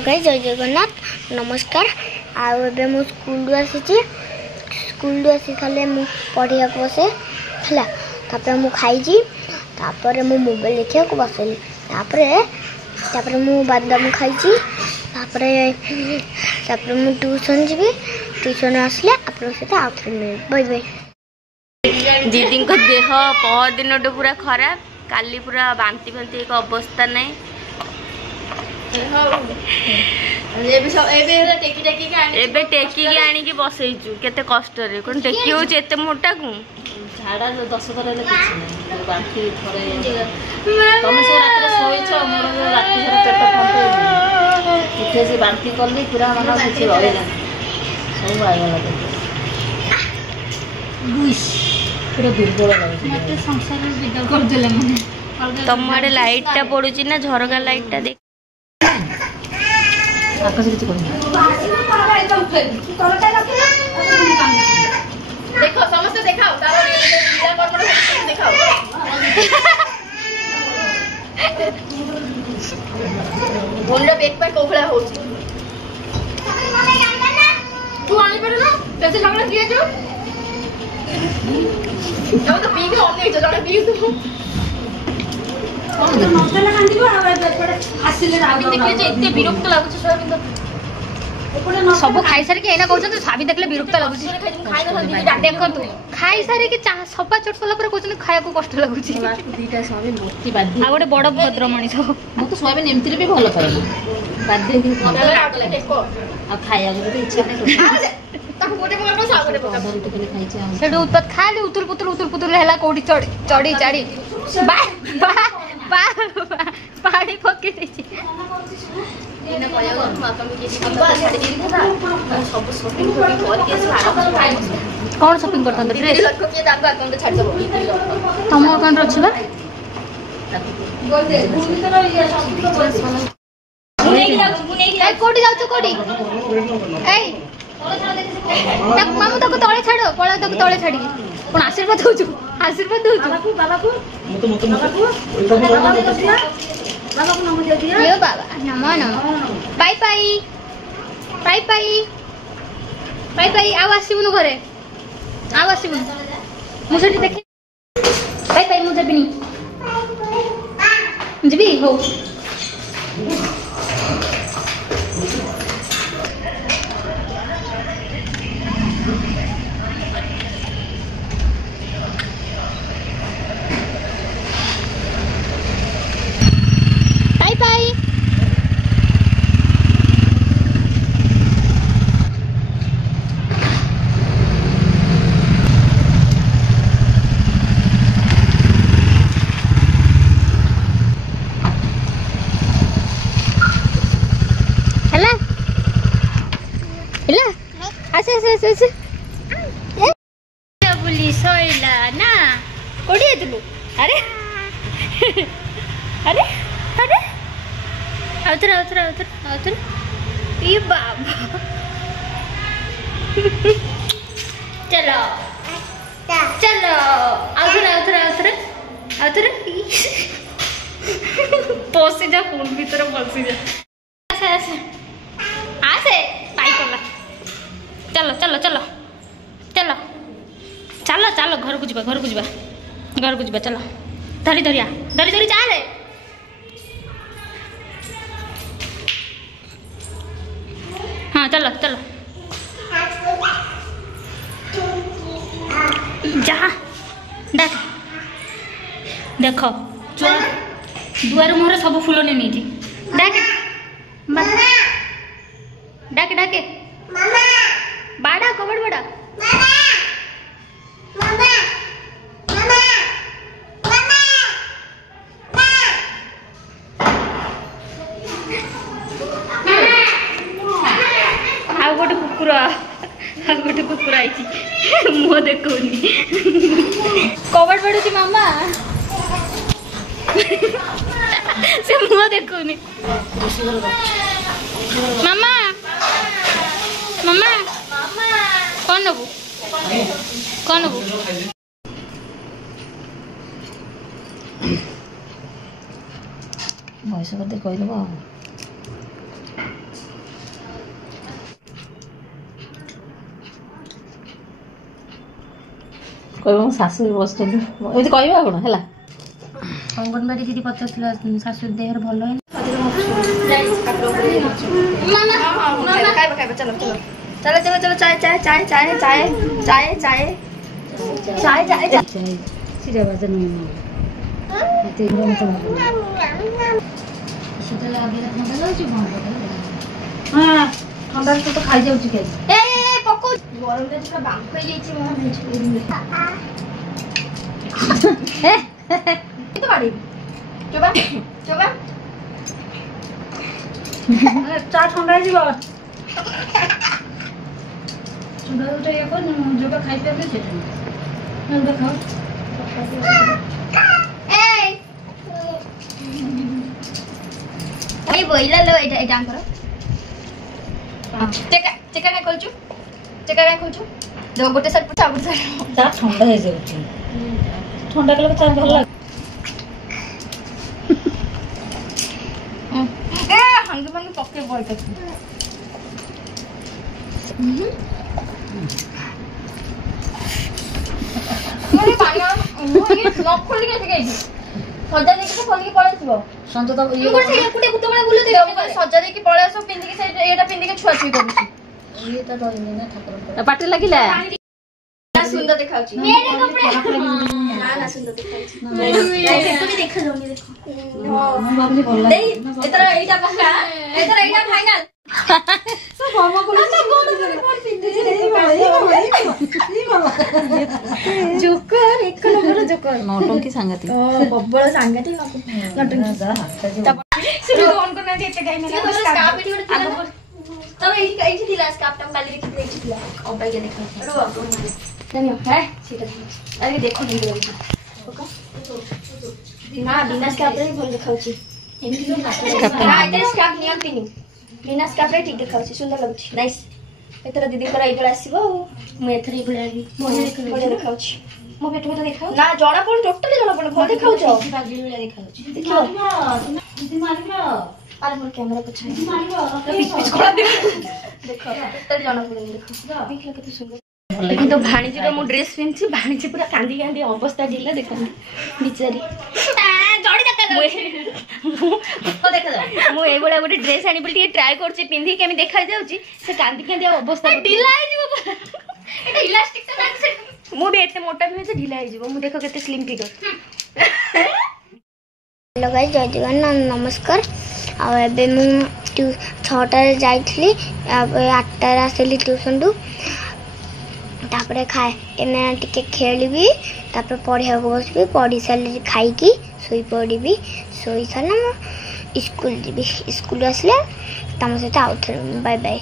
Guys जय जगन्नाथ नमस्कार। आबे मु स्कूल आसी खाले मु पढ़िया बसे है तापर मु खाई तापर मु मोबाइल देखा बसली तापर मु बादाम खाई तापर मु ट्यूशन जी ट्यूशन आसले आप बाय बाय। दीदी को देह बहुत दिन पूरा खराब काली पूरा बांती बांती एक अवस्था नहीं एबे टेकी आनी बसईचु केते कष्ट रे कोन टेकी हो एते मोटा को झाड़ा 10 थर ले किछ नै बांती थरे तमे से रात सोइछ मोर रात भर पेट फंटे उठे से बांती करली पूरा मन किछ रहला सब आइला बुश पूरा दुर्बल लागे मते संसार में विदा कर देले माने तम आडे लाइट टा पडुची ना झरका लाइट टा देख आकाश किछ कोन देखो समस्त देखाओ तार लीला कर्म देखाओ बोलरा बेक पर कोखला होची तू आनी पड़े ना जैसे झगड़ा किए जो तो पी के ऑन नहीं तो झगड़ा पी तो मसाला कांदी को आसिले साबिन देखले जे इते विरक्त लागुछ सोयाबिन तो सब खाई सारी के एना कहउछन साबिन देखले विरक्त लागुछ खाइ न देखंतु खाई सारी के सफा चट सला पर कहउछन खाया को कष्ट लागुछ दीटा सोयाबिन मोती बादी आ गोटे बड़ भद्र मनिष मो तो सोयाबिन एमतिर भी भलो पाए बादी दी आ खाया जो इच्छा नहीं ताको गोटे पका सा गोटे पका रोटी के खाइ छै सेडू उत्पत खाली उतुल पुतुल हेला कोडी चढ़ी चाड़ी बा पानी पके देछि इना कया घर माता में किसी को छाड़ी दी था सब शॉपिंग कर के सारा कौन शॉपिंग करथन ड्रेस लटको के दाबा अकाउंट छाड़ दबो तम अकाउंट रछबा बोल दे भूमि तर ये ए कोडी जाउ कोडी ए तक मामू तक तळे छाड़ो पळा तक तळे छाड़ी कोन आशीर्वाद होजु बाबा को नमो दे दिया यो बाबा नमो बाय बाय आव आसीबुनु घरे आव आसीबुनु मुझे देखे बाय मु जबिनी जबी हो बुली सोइला ना कोडी एतलु अरे अरे अरे आउतर ई बाबा चलो आउतर पोसी जा फोन भीतर बसी जा आसे पाई करला चलो घर को जीवा चलो धरी चाले हाँ चलो जा देख दुआर मुहर सब फूल नहीं डाके बाड़ा कबड़ बड़ा गोटे कुकुर आई मुह देखनी कबड़ पड़ू मामा से मुह देखनी मामा कौन नबू भैंस कदे कहदेव କହିବ ମୋ ଶାଶୁ ବସୁଛନ୍ତି ଏମିତି କହିବା କ'ଣ ହେଲା। ଅଙ୍ଗନବାଡି ଦିଦି ପଚାରୁଥିଲା ଶାଶୁ ଦେହର ଭଲ ହେଇନି। ଥଣ୍ଡାରେ ତ ଖାଇଯାଉଛି କି ଚା ଥଣ୍ଡା ହେଇଯିବ। ଯୋଉଟା ଇଏ କର ଯୋଉଟା ଖାଇପାରିବେ ସେଇଟା ଖାଅ। ବୋଇଲା लो ଏଇଟା ଆଙ୍କର ଚେକା କାଇଁ ଖୋଲଛୁ ଦେଖ ଗୋଟେ ସାଇଡ୍ ପଛା ଗୋଟେ ସାଇଡ୍ ଚା ଥଣ୍ଡା ହେଇଯାଉଛି। ଥଣ୍ଡା କଲେ ଚା ଭଲ ଲାଗେ। ହାଙ୍ଗି ଭାଙ୍ଗି ପକେଇ ବଇଟା ସଜା ଦେଇକି ଖୋଲିକି ପଳେଇଥିବ ସଞ୍ଜ ତ ସଜା ଦେଇକି ପଳେଇ ଆସିବ ପିନ୍ଧିକି ଏଇଟା ପିନ୍ଧିକି ଛୁଆ ଛୁଇ କରୁଛି। ପାଟି ଲାଗିଲା ସୁନ୍ଦର ଦେଖାଉଛି ନଟଙ୍କି ସାଙ୍ଗତି ପ୍ରବଳ ସାଂଘାତିକ ବିନା ସ୍କାର୍ଫରେ ଭଲ ଦେଖାଉଛି। ସ୍କାର୍ଫ ନିଅନ୍ତିନି ବିନା ସ୍କାର୍ଫରେ ଠିକ ଦେଖାଉଛି ସୁନ୍ଦର ଲାଗୁଛି ନାଇସ୍। ଏଥର ଦିଦିଙ୍କର ଏଇଭଳିଆ ଆସିବ ଆଉ ମୁଁ ଏଥର ଏଇଭଳିଆ ବଢିଆ ଦେଖାଉଛି। ମୋ ପେଟ ଫେଟ ଦେଖାଉ ନା ଜଣା ପଡୁନି ଟୋଟାଲି ଜଣା ପଡୁନି ଭଲ ଦେଖାଉଛ ଦେଖାଉଛି ଦେଖିବ। ଆରେ ମୋର କ୍ୟାମେରା ପଛରେ ଦେଖ ଟୋଟାଲି ଜଣା ପଡୁନି ଦେଖ ଦେଖିଲ କେତେ ସୁନ୍ଦର। କିନ୍ତୁ ଭାଣିଜୀର ମୁଁ ଡ୍ରେସ୍ ପିନ୍ଧିଛି ଭାଣିଜୀ ପୁରା କାନ୍ଦି କାନ୍ଦି ଅବସ୍ଥା ଢିଲା ଦେଖନ୍ତି ବିଚାରି। ମୁଁ ଏଇଭଳିଆ ଗୋଟେ ଡ୍ରେସ୍ ଆଣି ବୋଲି ଟିକେ ଟ୍ରାଏ କରୁଛି ପିନ୍ଧିକି କେମିତି ଦେଖାଯାଉଛି ସେ କାନ୍ଦି କାନ୍ଦି ଅବସ୍ଥା ଢିଲା ହେଇଯିବ। ମୁଁ ବି ଏତେ ମୋଟା ବି ହେଇଛି ଢିଲା ହେଇଯିବ। ମୁଁ ଦେଖ କେତେ ସ୍ଲିମ୍ ଫିଗର। हेलो गाइस जय जगन्नाथ नमस्कार। आबे मु 6टारे जाइथली 8टारे आसली ट्यूशन टू तापर खाए एमे टिके खेलबी तापर पढ़िया को बसबी पढ़ी सारे खाइकी सोई पड़बी सोई सारा स्कूल जीबी स्कूल आसले तम सहित आउ बाय बाय।